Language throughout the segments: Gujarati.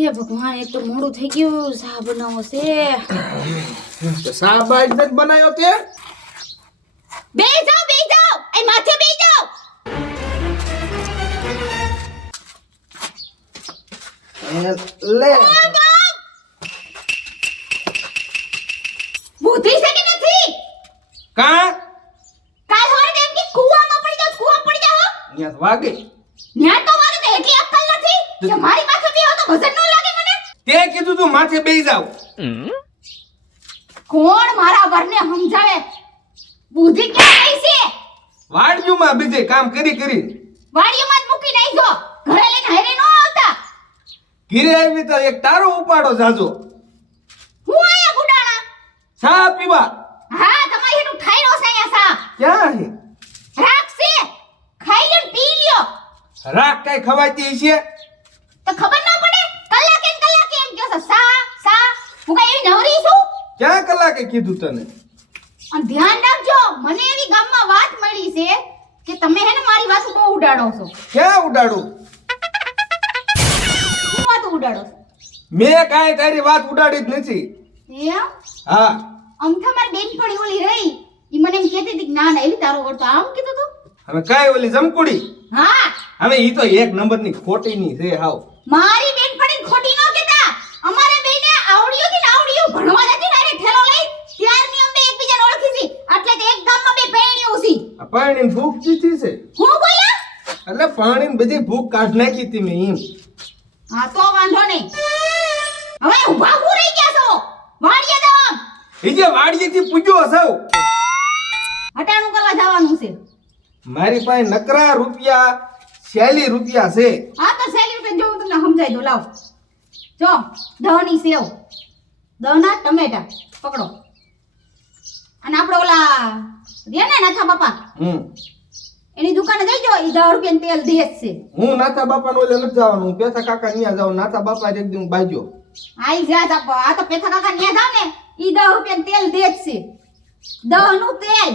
હે ભગવાન એક તો મોડું થઈ ગયું ચા બનાવો છે તો સાબાજ જ બનાવ્યો તે બેહી જાઓ એ માથે બેહી જાઓ લે બુદ્ધિ છે કે નથી કા કાલ હોય તેમ કે કૂવામાં પડી જાઓ ન્યા વાગે ન્યા તો વાગે તો એટલી અક્કલ નથી કે મારી માથે બેહો તો વજન ન લાગે મને તે કીધું તું માથે બેહી જાવ કોણ મારા વરને સમજાવે બુદ્ધિ ક્યાં ગઈ છે વાડજુમાં બીજે કામ કરી વાડીઓમાં જ મૂકી નહીં જો ઘરે લઈને હારે ન આવતા ઘીરે આવી તો એક તારો ઉપાડો જાજો હું આયા ગુડાણા ચા પીવા હા તમારી હેઠું ઠાયરો છે અહીંયા સા ક્યાં હે રાખશે ખાઈ લો ને પી લ્યો રાખ કઈ ખવાતી છે તો ખબર ન પડે કલાકે એમ કહો છો સા હું કઈ એવી નવરી છું ક્યાં કલાકે કીધું તને અને ધ્યાન રાખજો મને એવી ગામમાં વાત મળી છે કે તમે હે ને મારી વાત બહુ ઉડાડો છો ક્યાં ઉડાડું શું વાત ઉડાડો છો મેં કાંઈ તારી વાત ઉડાડી જ નથી એમ હા આમ તમારી બેનપણી ઓલી રહી ઈ મને એમ કહેતી હતી કે ના ના એવી તારો વળતો આમ કીધું તું હવે કાંઈ ઓલી જમકુડી હા હવે ઈ તો એક નંબરની ખોટીની છે હાવ મારી બેનપણી ખોટી ન કહેતા અમારે બેને આવડિયો થી આવડિયો ભણવા જતી ને એને ઠેલો લઈ ત્યારની અમે એકબીજાને ઓળખી છી એટલે કે એક ગામમાં બે ભેણીઓ છી આ પાણીની ભૂખ ચીથી છે હું બોલ્યા એટલે પાણીની બધી ભૂખ કાઢ નાખી તી મેં એમ હા તો વાંધો નહીં હવે ઊભા હું રહી ગયા છો વાડીએ જવા ઈ જે વાડીએથી પૂજ્યો સૌ હટાણું કરવા જવાનું છે મારી પાસે નકરા રૂપિયા 40 રૂપિયા છે હા તો 40 રૂપિયા જો હું તમને સમજાઈ દઉં લાવ જો દહની સેવ દહના ટમેટા પકડો અને આપણે ઓલા રે ને નાથા બાપા એની દુકાને જઈ જાઓ ઈ 10 રૂપિયાનું તેલ દે જ છે હું નાથા બાપાને ઓલે નથી જવાનું હું પેથા કાકા ન્યા જાઉં નાથા બાપા એક દિન બાજ્યો આઈ જા બાપા આ તો પેથા કાકા ન્યા જાવ ને ઈ 10 રૂપિયાનું તેલ દે જ છે દહનું તેલ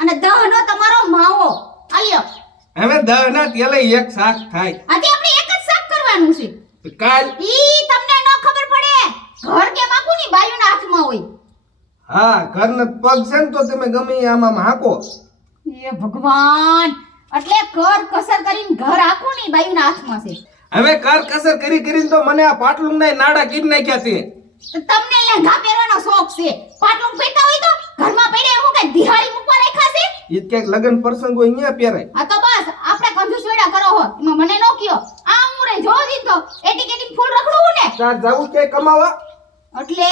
અને દહનો તમારો માવો આલ્યો હવે 10 ના તેલે એક શાક થાય આજે આપણે એક જ શાક કરવાનું છે તો કાલ ઈ તમને ન ખબર પડે ઘર કે માકુની બાયુના હાથમાં હોય હા ઘરનો પગ છે ને તો તમે ગમે ઈ આમાં હાકો એ ભગવાન એટલે કર કસર કરીને ઘર આખું ની બાયુના હાથમાં છે હવે કર કસર કરીને તો મને આ પાટલું ના નાડા કીડ નાખ્યા છે તો તમને લેંઘા પહેરવાનો શોખ છે પાટલું પહેરતા હોય તો ઘરમાં પહેરે હું કે દિહાળી મૂકવા રાખ્યા છે ઈ ક્યાંક લગન પ્રસંગ હોય અહીંયા પહેરાય આ તો બસ આપણે કંજૂસ વેડા કરો હો એમાં મને નો કયો આ હું રે જો દીન તો એટીકેટી ફૂલ રખડું ને તાર જાવું ક્યાંય કમાવા એટલે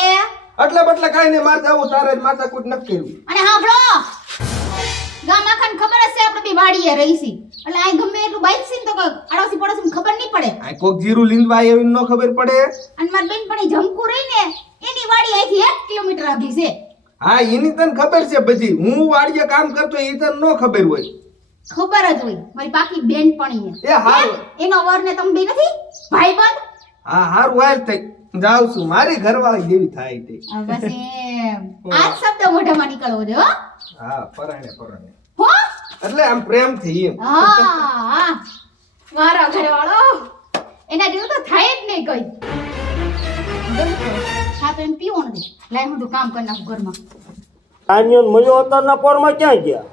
એટલે બટલે કાઈ ને માર જાવું તારે જ માથાકૂટ નથી કર્યું અને હાંભળો ગામ આખાને ખબર હશે આપણે બે વાડીએ રહીસી એટલે આ ગમે એટલું બાઈક છે ને તો આડોશી પડોશી ખબર નહીં પડે આ કોક જીરું લીંદવા એવી ન ખબર પડે અને મારી બેનપણી જમકુ રહી ને એની વાડી અહીંથી 1 કિલોમીટર આધી છે હા એની તને ખબર છે બધી હું વાડીએ કામ કરતો ઈ તને ન ખબર હોય ખબર જ હોય મારી પાકી બેનપણી એ હારું એનો વર ને તમે બે નથી ભાઈબંધ હા હારું હાલ થઈ જાઉં છું મારી ઘરવાળી જેવી થાય તે બસ એમ આ શબ્દ મોઢામાં નીકળવો છે હો હા પરાણે હો એટલે આમ પ્રેમ થી એમ હા મારા ઘરવાળો એના જેવું તો થાય જ નહીં કોઈ હા તો એમ પીવો નથી લાય હું તો કામ કરી નાખું ઘરમાં આન્યોન મયો અતારના પોરમાં ક્યાં ગયા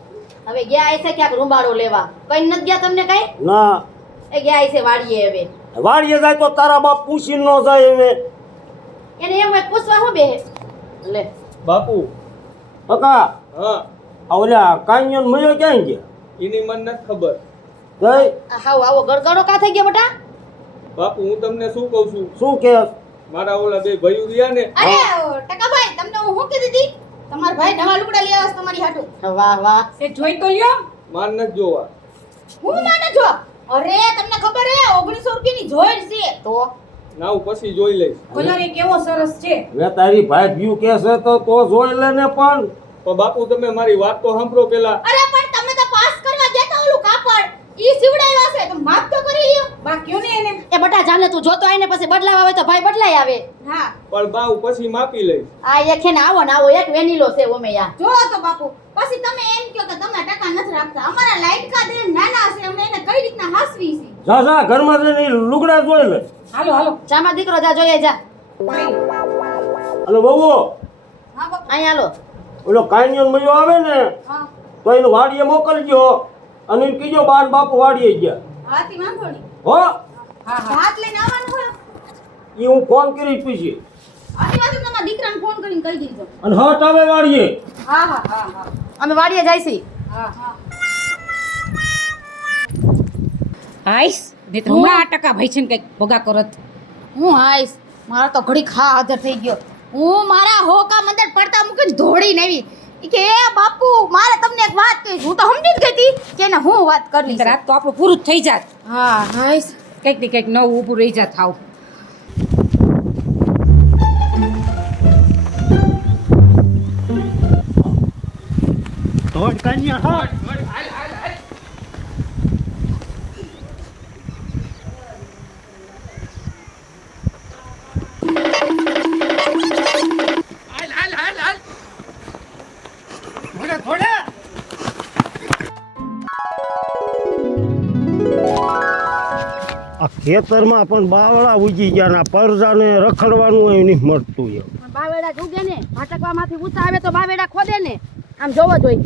હવે ગયા હશે ક્યાંક રૂંબાળો લેવા કઈ નથી ગયા તમને કઈ ના એ ગયા હશે વાડીએ હવે વાડીએ જાય તો તારા બાપ પૂછી ન જાય એને એને એમ હોય પૂછવા હું બે લે બાપુ કાકા હા આ ઓલા કાન્યોન મયો ક્યાં ગયા એની મને નથી ખબર ગઈ હાવ આવો ગળગળો કા થઈ ગયો બટા બાપુ હું તમને શું કહું છું શું કે મારા ઓલા બે ભાઈઓ રહ્યા ને અરે ટકાભાઈ તમને હું શું કીધી હતી તમારા ભાઈ નવા લુગડા લઈ આવસ તમારી હાટુ વાહ વાહ સે જોઈ તો લ્યો માર નથી જોવા હું માને છો અરે તમને ખબર હે 1900 રૂપિયાની જોઈડ છે તો ના હું પછી જોઈ લઈશ કલર એ કેવો સરસ છે હવે તારી ભાઈ વ્યુ કે છે તો જોઈ લે ને પણ બાપુ તમે મારી વાત તો સાંભળો પેલા અરે પણ તમે તો પાસ કરવા જતા ઓલું કાપડ ઈ સીવડાવ્યા છે તો માપ તો કરી લ્યો બાકી ને એને એ બટા જાને તું જોતો આઈને પછી બદલાવ આવે તો ભાઈ બદલાઈ આવે હા પણ બા હું પછી માપી લઈશ આ એક ને આવો એક વેનીલો છે ઓમે યા જો તો બાપુ પછી તમે એમ કહો કે તમે ટકા નથી રાખતા અમારા લાઈટ કા દે નાના છે અમે એને કઈ રીતના હાસવી છે જા ઘરમાં જઈને ઈ લુગડા જોઈ લે હાલો હાલો ચામાં દીકરો જા જોઈએ જા અને બહુ હા બાપુ અહીં હાલો ઓલો કાનિયન મયો આવે ને હા તો એને વાડીએ મોકલજો અને એને કીજો બાર બાપુ વાડીએ ગયા હાથી વાંધો નહીં હો હા હા હાથ લઈને આવવાનું હોય એ હું ફોન કરી પૂછી આની વાત તમારા દીકરાને ફોન કરીને કહી દીધો અને હટ આવે વાડીએ હા હા હા હા અમે વાડીએ જઈશી હા હા હાઈસ ને તો હમણાં 8% ભાઈ છે ને કંઈક ભોગા કરત હું હાઈશ મારા તો ઘડી ખા હાજર થઈ ગયો હું મારા હોકા મંદર પડતા મૂકીને દોડીને આવી ઈ કે એ બાપુ મારે તમને એક વાત કહીશ હું તો સમજી જ ગઈ હતી કે એને હું વાત કરવી છે. રાત તો આપણું પૂરું જ થઈ જાત હા હાઈશ કંઈક ને કંઈક નવું ઊભું રહી જાત થાવ આ ખેતરમાં પણ બાવળા ઉજી ગયા ના પરજાને રખડવાનું હોય નહીં મળતું એમ બાવેડા ઉગે ને ભાટકવામાંથી ઊંચા આવે તો બાવેડા ખોદે ને આમ જોવો જોઈ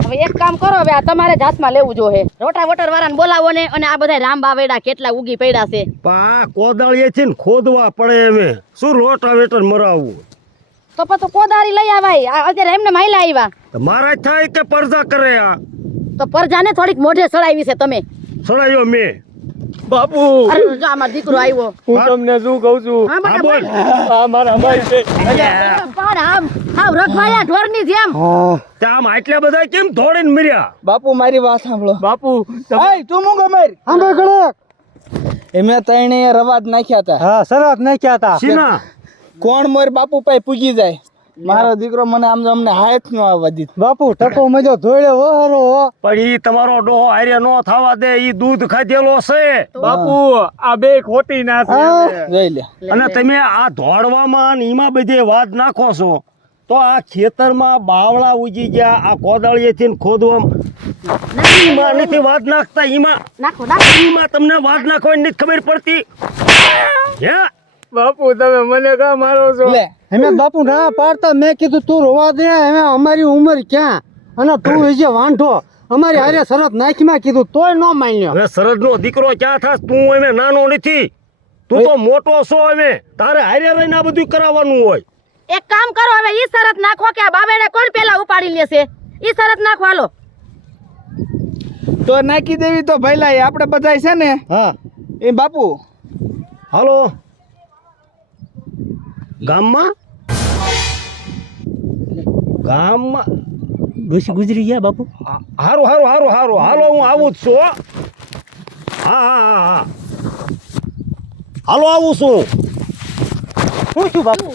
હવે એક કામ કરો હવે આ તમારે જ હાથમાં લેવું જોઈએ રોટા વોટર વાળાને બોલાવો ને અને આ બધા રામ બાવેડા કેટલા ઉગી પડ્યા છે પા કોદાળીએ છે ને ખોદવા પડે હવે શું રોટાવેટર મરાવવું તો પછી કોદારી લઈ આવાય આ અત્યારે એમને માયલા આવ્યા તો મારા જ થાય કે પરજા કરે આ તો પરજાને થોડીક મોઢે સડાવી છે તમે સડાયો મેં બાપુ અરે જો આમાં દીકરો આવ્યો હું તમને શું કહું છું હા હા બટા બોલ આ મારા ભાઈ છે પણ આમ રખવાયા ઢોરની જેમ તે આમ આટલા બધા કેમ ધોડીને મર્યા બાપુ મારી વાત સાંભળો બાપુ હાય તું મું ગમેર આંબે ગળક એમે તઈને રવાજ નાખ્યા હતા હા સરસ નાખ્યા હતા સીના કોણ મોર બાપુ પાસે પૂગી જાય મારો દીકરો મને આમ અમને હાથ નો આવવા દીધું બાપુ ટકો મજો ધોળે વહરો પણ ઈ તમારો ડોહો હારે નો થવા દે ઈ દૂધ ખાધેલો છે બાપુ આ બે ખોટી ના છે જોઈ લે અને તમે આ ધોળવામાં ને ઈમાં બધે વાત નાખો છો તો આ ખેતરમાં બાવળા ઉજી ગયા આ કોદાળીએથી ને ખોદવામાં ઈમાં નથી વાત નાખતા ઈમાં નાખો નાખો ઈમાં તમને વાત નાખવાની નથી ખબર પડતી હે બાપુ તમે મને કા મારો છો લે અમે બાપુ ના પાડતા મેં કીધું તું રોવા દે અમે અમારી ઉંમર ક્યાં અને તું હજી વાંઢો અમારી હારે શરત નાખીમાં કીધું તોય ન માન્યો હવે સરદનો દીકરો ક્યાં થાસ તું અમે નાનો નથી તું તો મોટો છો અમે તારે હારે રહીને આ બધું કરાવવાનું હોય એક કામ કરો હવે ઈ શરત નાખો કે આ બાવેડા કોણ પેલા ઉપાડી લેશે ઈ શરત નાખો હાલો તો નાખી દેવી તો ભઈલા આપણે બધા છે ને હા એ બાપુ હાલો ગામમાં ગુજરી ગયા બાપુ હારું હારું હારું હારું હાલો હું આવું જ છું હો. હા હા હા હા હાલો આવું છું શું છું બાપુ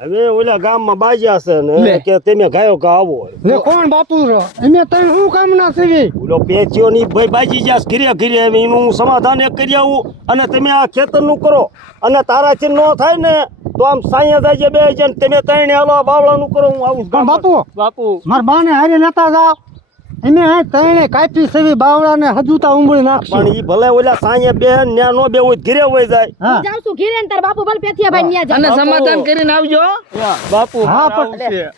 હવે ઓલા ગામમાં બાજ્યા છે ને લે. કે તમે ગાયો કા આવો ને કોણ બાપુ રો અમે તને શું કામ ના સેવી ઓલો પેચીઓ ની ભાઈ બાજી જાસ ઘીરે ઘીરે એમ એનું હું સમાધાન એક કરી આવું અને તમે આ ખેતરનું કરો અને તારાથી ન થાય ને તો આમ સાયા જાય બે જણ તમે ત્રણે હાલો આ બાવળાનું કરો હું આવું પણ બાપુ બાપુ મારા બાને હારે નતા જાવ અમે આ તણે કાપી સેવી બાવળા ને હજુતા ઉંબળી પણ નાખશું ઈ ભલે ઓલા સાયા બે ન્યા નો બે હોય ઘીરે હોય જાય હા જાઉં છું ઘીરે ને તાર બાપુ ભલે પેથિયા ભાઈ ન્યા અને જાય સમાધાન કરીને આવજો બાપુ હા, મારે પણ- આવું છે.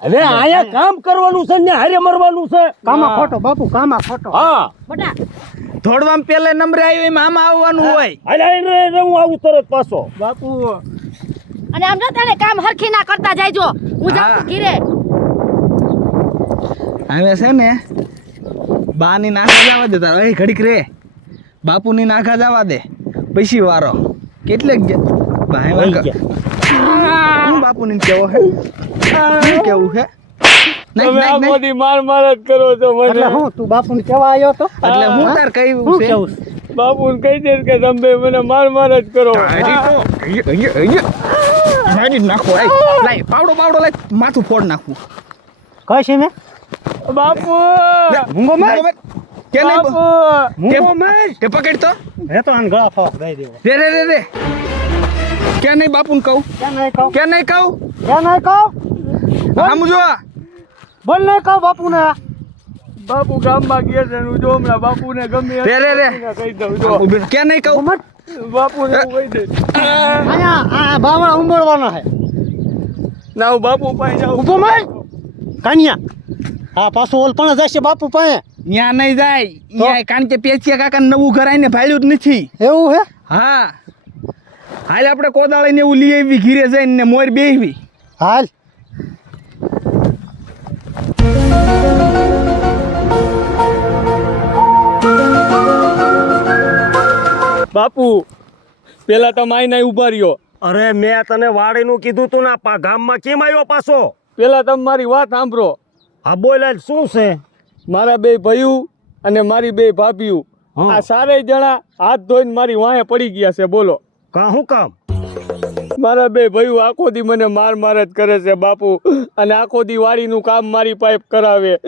હવે આયા કામ કરવાનું છે ને હારે મરવાનું છે કામા ખોટો બાપુ કામા ખોટો હા બટા ધોડવામાં પેલે નંબરે આવ્યો એમ આમાં આવવાનું હોય હાલે હું આવું તરત પાછો બાપુ અને આમ જો તને કામ હરખી ના કરતા જાયજો હું જાઉં છું ઘીરે હવે છે ને બાની નાખા જવા દે તારો એ ઘડીક રે બાપુની નાખા જવા દે પછી વારો કેટલેક ભાઈ વહી વાંકા. ગયા. હું બાપુની કેવો હે શું કેવું હે નાખ, તમે નાખ, આ નાખ. બધી માર જ કરો છો એટલે મને હું તું બાપુ ને કેવા આવ્યો તો એટલે હું તાર કહ્યું શું છે કેવું બાપુ કહી દે કે તમે મને માર જ કરો મારી જ નાખો લાય પાવડો લાય માથું ફોડ નાખું કઈ છે મેં બાપુ મૂંગો માર કે નહીં બાપુ મૂંગો માર તે પકડ તો હે તો આને ગળા ફોક દઈ દેવો રે કે નહીં બાપુને કહું ક્યાં નહીં કહું કે નહીં કહું ક્યાં નહીં કહું આમ જો બોલ નહીં કહું બાપુ ને બાપુ ગામમાં ગયા છે હું જો હમણાં બાપુને ગમે રે રે રે કહી દઉં જો ક્યાં નહીં કહું બાપુને હું કહી દઈશ અહીંયા આ બાવળા ઉંબળવાના છે ના હું બાપુ પાસે જાઉં ઊભો મર કાનિયા આ પાછો ઓલ પણ જશે બાપુ પાસે ત્યાં નહીં જાય ત્યાં કારણ કે પેચિયા કાકા નવું ઘર આવીને ભાળ્યું જ નથી એવું હે હા હાલ આપણે કોદાળીને એવું લઈ આવી ઘીરે જઈને ને મોર બેહવી હાલ બાપુ પેલા તો માઈને ઉભા રહ્યો અરે મેં તને વાડીનું કીધું તું ને ગામમાં કેમ આવ્યો પાછો પેલા તમે મારી વાત સાંભળો હા બોલ શું છે મારા બે ભાઈઓ અને મારી બે ભાભીઓ આ સારે જણા હાથ ધોઈને મારી વાંહે પડી ગયા છે બોલો શું કામ મારા બે ભાઈઓ આખો દી મને માર જ કરે છે બાપુ અને આખો દી વાડીનું કામ મારી પાઇપ કરાવે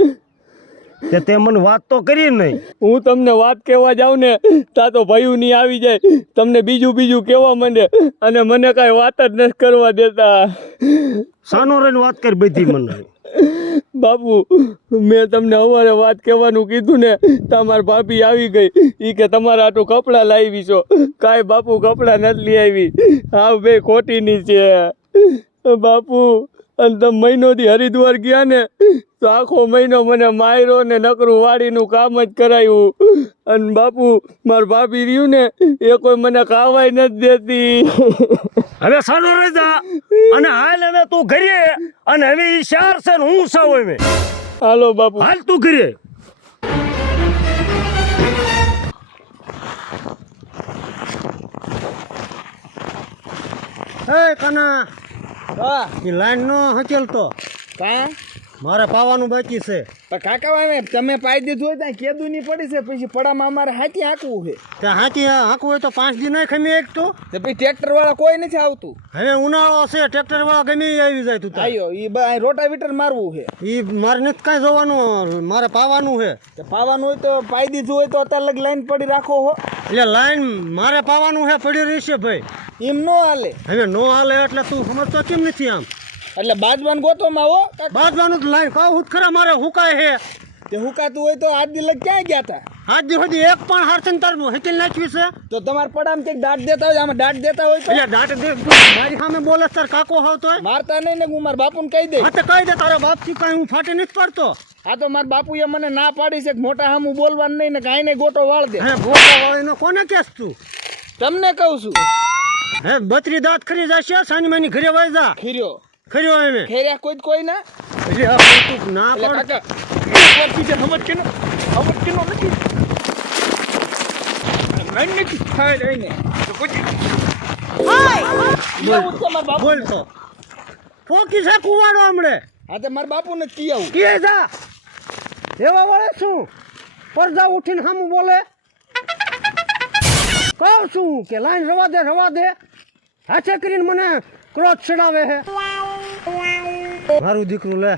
તે મને વાત તો કરી નહીં હું તમને વાત કહેવા જાઉં ને તા તો ભયું ની આવી જાય તમને બીજું કહેવા માંડે અને મને કાંઈ વાત જ નથી કરવા દેતા સાનો રહીને વાત કરી બધી મને બાપુ મેં તમને સવારે વાત કહેવાનું કીધું ને તમારી ભાભી આવી ગઈ ઈ કે તમારા આટલું કપડાં લાવી છો કાંઈ બાપુ કપડાં નથી લઈ આવી હા બે ખોટીની છે બાપુ અને તમે મહિનોથી હરિદ્વાર ગયા ને તો આખો મહિનો મને માર્યો ને નકરું વાડીનું કામ જ કરાયું અને બાપુ મારી ભાભી રહ્યું ને એ કોઈ મને ખાવાય નથી દેતી હવે સારું રજા અને હાલ હવે તું ઘરે અને હવે ઈ શાર છે ને હું સાવ હવે હાલો બાપુ હાલ તું ઘરે એ કના એ લાઈન નો હચેલતો કા મારે પાવાનું બાકી છે પણ કાકા હવે તમે પાઈ દીધું હોય ત્યાં કેદું નહીં પડી છે પછી પડામાં અમારે હાથી હાંકવું છે ત્યાં હાથી હાંકવું હોય તો 5 દી નહીં ખમી એક તો તો પછી ટ્રેક્ટર વાળા કોઈ નથી આવતું હવે ઉનાળો છે ટ્રેક્ટર વાળા ગમે ઈ આવી જાય તું તાર. આયો ઈ રોટાવીટર મારવું છે ઈ મારે નથી કાંઈ જોવાનું મારે પાવાનું છે તો પાવાનું હોય તો પાઈ દીધું હોય તો અત્યારે લગ લાઈન પડી રાખો હો એટલે લાઈન મારે પાવાનું છે પડી રહેશે ભાઈ એમ નો હાલે હવે નો હાલે એટલે તું સમજતો કેમ નથી આમ એટલે બાજવાન ગોતોમાં હો બાજવાનું તો લાઈન કહું ખરા મારે હુકાય છે તે હુકાતું હોય તો આજ દી લગ ક્યાં ગયા હતા આજ દી સુધી એક પણ હારસન તારનું હેકેલ નાખ્યું છે તો તમારા પડામાં કંઈક દાટ દેતા હોય આમાં દાટ દેતા હોય તો એટલે દાટ દે મારી સામે બોલે તાર કાકો હાવ તોય મારતા નહીં ને હું મારા બાપુને કહી દઈશ હા તો કહી દે તારો બાપ થી કાંઈ હું ફાટી નથી પડતો હા તો મારા બાપુએ મને ના પાડી છે કે મોટા હામું બોલવાનું નહીં ને કાંઈ નહીં ગોટો વાળ દે હે ગોટા વાળીનો કોને કેસ તું તમને કહું છું હે બત્રી દાંત ખરી જશે સાની માની ઘરે વાઈ જા ખીર્યો ખર્યો એમે ખેર્યા કોઈ ના એટલે આ તું ના એટલે પડ કાકા એક વાર પીછે સમજ કે નથી નહીં નથી થાય રહીને તો પછી એવું તો મારા બાપુ બોલ તો ફોકી છે કુવાડો હમણે હા તો મારા બાપુ ને કી આવું કે જા એવા વળે શું પડદા ઉઠીને સામું બોલે કહું છું કે લાઈન રવા દે હાથે કરીને મને ક્રોધ ચડાવે હે મારું દીકરું લે